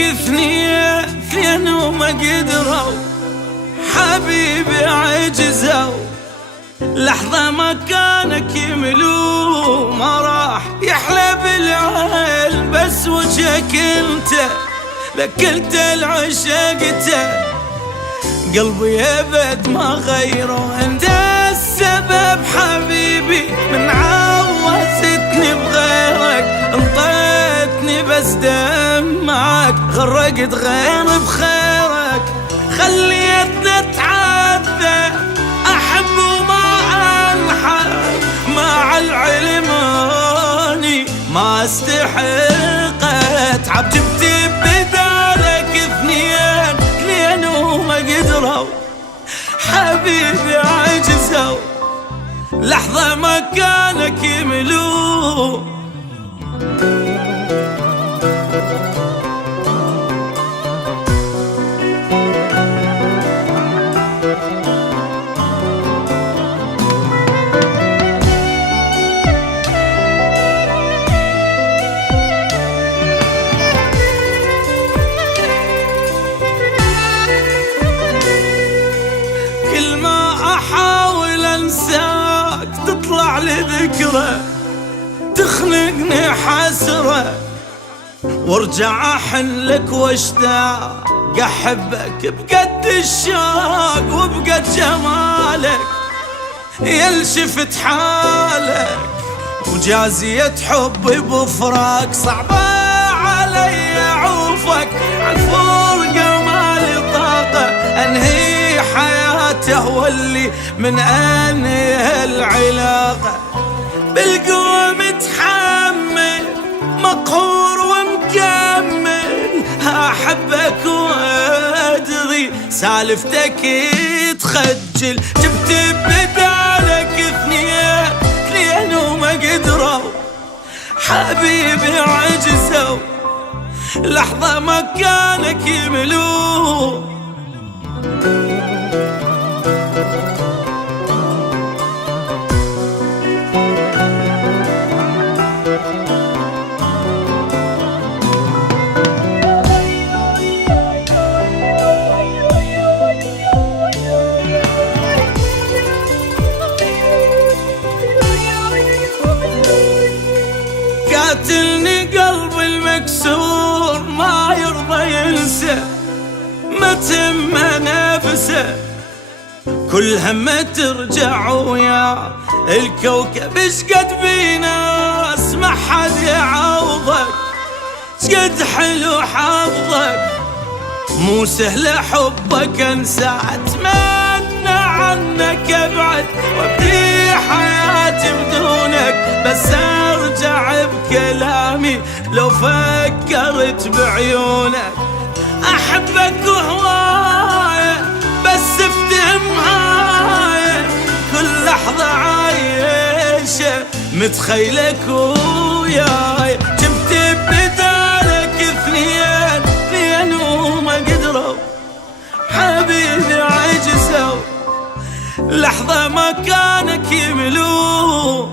اثنين وما قدروا، حبيبي عجزوا. لحظة مكانك يملو، ما راح يحلى بالعين بس وجهك انت، لكلت العشقته قلبي ابد ما غيره. انت السبب حبيبي، من عوزتني بغيرك، انطيتني بس دمعك، غرقت غير بخيرك، خليتنا نتعذب احب وما انحب، مع العلم اني ما استحق اتعب. جبت بدالك اثنين وما قدروا، حبيبي عجزوا. لحظة مكانك يملو، احاول انساك تطلع لي ذكرى، تخنقني حسرة، وارجع احن لك واشتاق احبك بقد الشوق وبقد جمالك. يل شفت حالك وجازية حبي بفراق، صعبة علي اعوفك عالفرقة مالي طاقة، انهي حياته واللي من انهي العلاقة. بالقوة متحمل مقهور ومكمل، احبك وادري سالفتك تخجل. جبت بدالك اثنين وما قدروا، حبيبي عجزوا. لحظة مكانك يملو، قاتلني قلبي المكسور ما يرضى ينسى، ما تم نفسه كل همه ترجع ويا الكوكب. اشقد بيناس ما حد يعوضك، اشقد حلو حظك، مو سهل حبك انسى. اتمنى عنك ابعد وابدي حياتي بدونك، بس ارجع بكلامي لو فكرت بعيونك. احبك وهواية بس افتهمها، كل لحظة عايشة متخيلك وياي. جبت بدالك اثنين وما قدروا، حبيبي عجزوا. لحظة مكانك يملو.